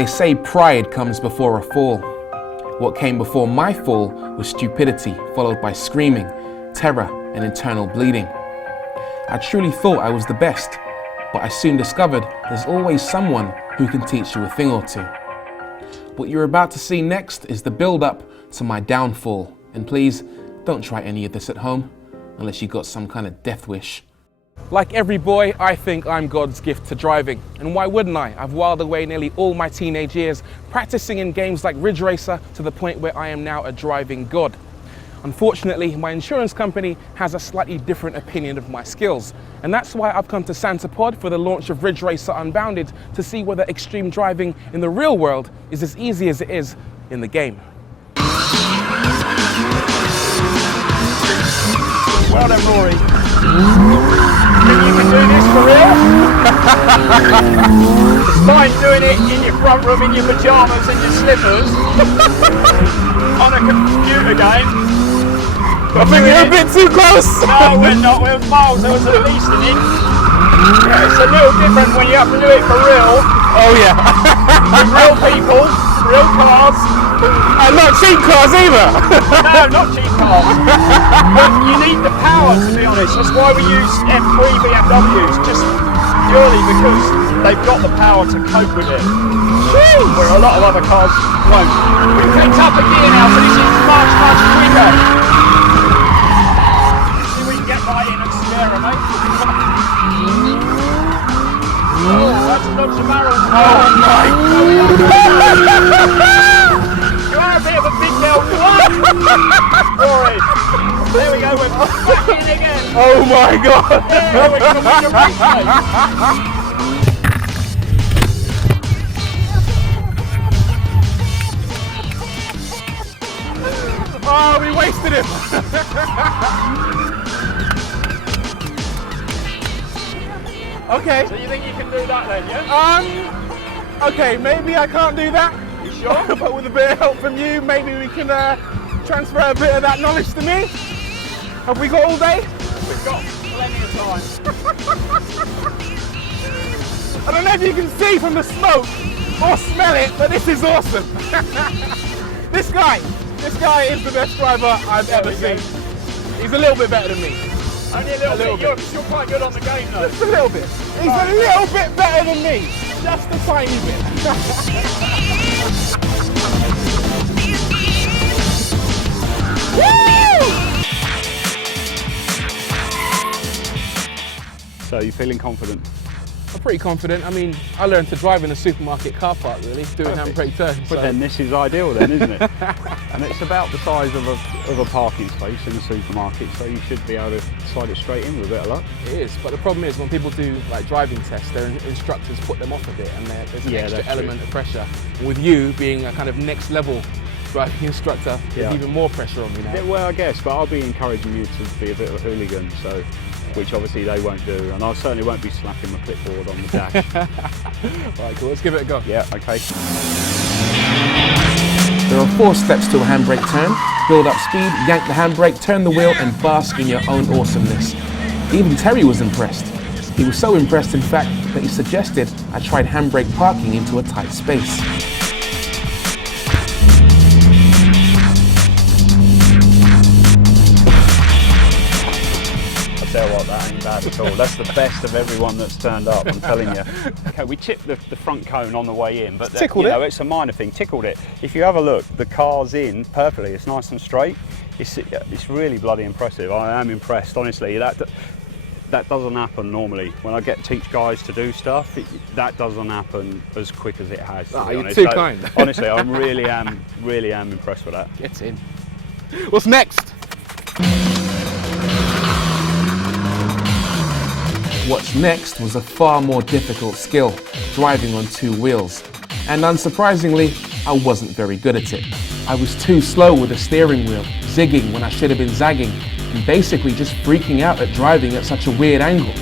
They say pride comes before a fall. What came before my fall was stupidity, followed by screaming, terror, and internal bleeding. I truly thought I was the best, but I soon discovered there's always someone who can teach you a thing or two. What you're about to see next is the build-up to my downfall, and please don't try any of this at home unless you got some kind of death wish. Like every boy, I think I'm God's gift to driving, and why wouldn't I? I've whiled away nearly all my teenage years practicing in games like Ridge Racer to the point where I am now a driving god. Unfortunately, my insurance company has a slightly different opinion of my skills, and that's why I've come to Santa Pod for the launch of Ridge Racer Unbounded to see whether extreme driving in the real world is as easy as it is in the game. Well done, Rory. Think you can do this for real? It's fine doing it in your front room in your pyjamas and your slippers on a computer game. I think you're a bit too close. No, we're not. We're miles. There was at least an inch. Yeah, it's a little different when you have to do it for real. Oh yeah. With real people, real cars. And not cheap cars either. No, not cheap cars. But you need the power, to be honest. That's why we use M3 BMWs, just purely because they've got the power to cope with it. Where a lot of other cars won't. We've picked up a gear now, so this is much, much quicker. See if we can get right in and scare her, mate. Oh, that's a dodge the barrel. Oh my God. You are a bit of a big belt. Rory. There we go, we're back in again. Oh my God. There, we're going to win the race, mate. Oh, we wasted him. Okay. So you think you can do that then, yeah? Okay, maybe I can't do that. You sure? But with a bit of help from you, maybe we can transfer a bit of that knowledge to me. Have we got all day? We've got plenty of time. I don't know if you can see from the smoke or smell it, but this is awesome. This guy is the best driver I've ever seen. He's a little bit better than me. Only a little bit. You're quite good on the game though. Just a little bit. He's a little bit better than me. Just a tiny bit. So you're feeling confident? I'm pretty confident. I mean, I learned to drive in a supermarket car park, really, doing handbrake turns. But then this is ideal then, isn't it? And it's about the size of a parking space in a supermarket, so you should be able to slide it straight in with a bit of luck. It is, but the problem is when people do like driving tests, their instructors put them off a bit, and there's an extra element of pressure. With you being a kind of next level driving instructor, there's even more pressure on me now. Yeah, well, I guess, but I'll be encouraging you to be a bit of a hooligan, so. Which obviously they won't do, and I certainly won't be slapping my clipboard on the dash. Right, cool, let's give it a go. Yeah, okay. There are 4 steps to a handbrake turn. Build up speed, yank the handbrake, turn the wheel, and bask in your own awesomeness. Even Terry was impressed. He was so impressed, in fact, that he suggested I tried handbrake parking into a tight space. Tell what, that ain't bad at all. That's the best of everyone that's turned up, I'm telling you. Okay, we chipped the front cone on the way in, but it's a minor thing, tickled it. If you have a look, the car's in perfectly, it's nice and straight. It's really bloody impressive. I am impressed, honestly. That doesn't happen normally. When I teach guys to do stuff, that doesn't happen as quick as it has. You're too kind. Honestly, I really am impressed with that. Get in. What's next? What's next was a far more difficult skill, driving on 2 wheels. And unsurprisingly, I wasn't very good at it. I was too slow with the steering wheel, zigging when I should have been zagging, and basically just freaking out at driving at such a weird angle.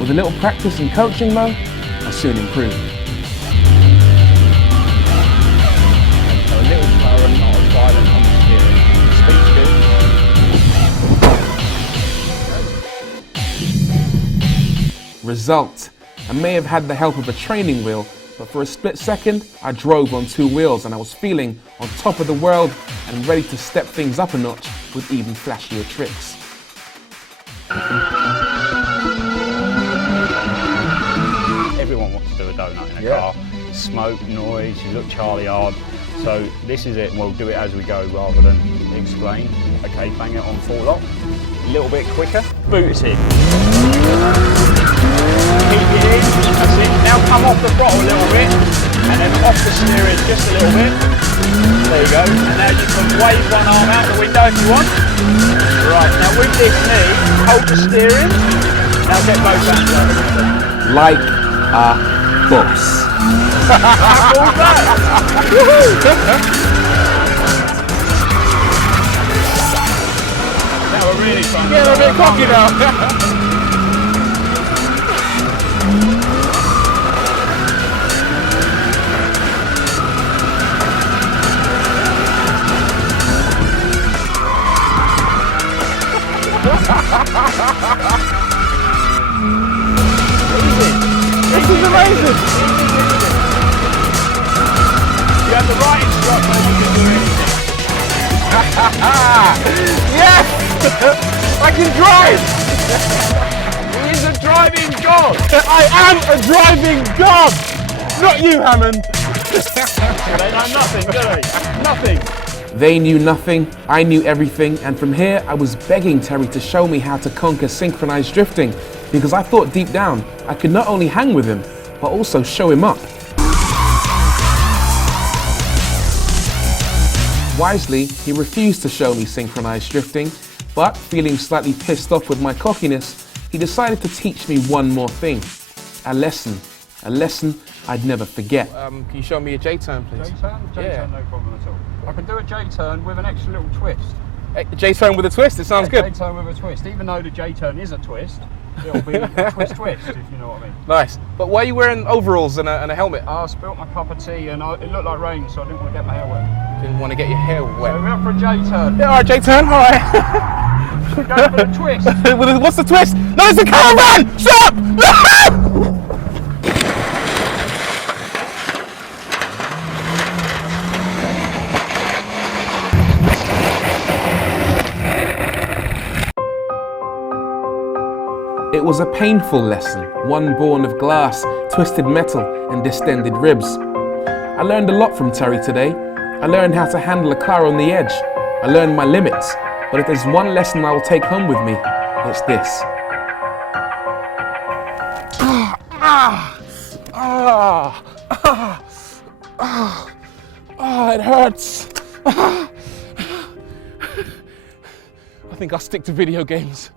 With a little practice and coaching though, I soon improved. So a little slower and not as violent on the steering. Speed's good. Result. I may have had the help of a training wheel, but for a split second, I drove on 2 wheels and I was feeling on top of the world and ready to step things up a notch with even flashier tricks. Everyone wants to do a donut in a car. Smoke, noise, you look Charlie hard. So this is it, and we'll do it as we go rather than explain. Okay, bang it on full lock. A little bit quicker. Boot us in. Keep it in, that's it. Now come off the throttle a little bit, and then off the steering just a little bit. There you go. And now you can wave one arm out the window if you want. Right, now with this knee, hold the steering. Now get both hands over. Like a boss. How cool is that? Woohoo! Now we're really fun. Yeah, we're a bit cocky now. This is amazing! You have the right instructor, you can do anything. Yes! I can drive! He is a driving god! I am a driving god! Not you, Hammond! They know nothing, do they? Nothing! They knew nothing, I knew everything, and from here I was begging Terry to show me how to conquer synchronized drifting, because I thought deep down I could not only hang with him, but also show him up. Wisely, he refused to show me synchronized drifting, but feeling slightly pissed off with my cockiness, he decided to teach me one more thing. A lesson I'd never forget. Can you show me a J-turn, please? J-turn? J-turn, no problem at all. I can do a J-turn with an extra little twist. J-turn with a twist, it sounds good. J-turn with a twist. Even though the J-turn is a twist, it'll be a twist, if you know what I mean. Nice. But why are you wearing overalls and a helmet? I spilt my cup of tea and it looked like rain, so I didn't want to get my hair wet. Didn't want to get your hair wet. So we're up for a J-turn. Yeah, alright, J-turn, alright. Go for the twist. What's the twist? No, it's a caravan! Stop! No! It was a painful lesson, one born of glass, twisted metal, and distended ribs. I learned a lot from Terry today. I learned how to handle a car on the edge. I learned my limits. But if there's one lesson I will take home with me, it's this. It hurts. I think I'll stick to video games.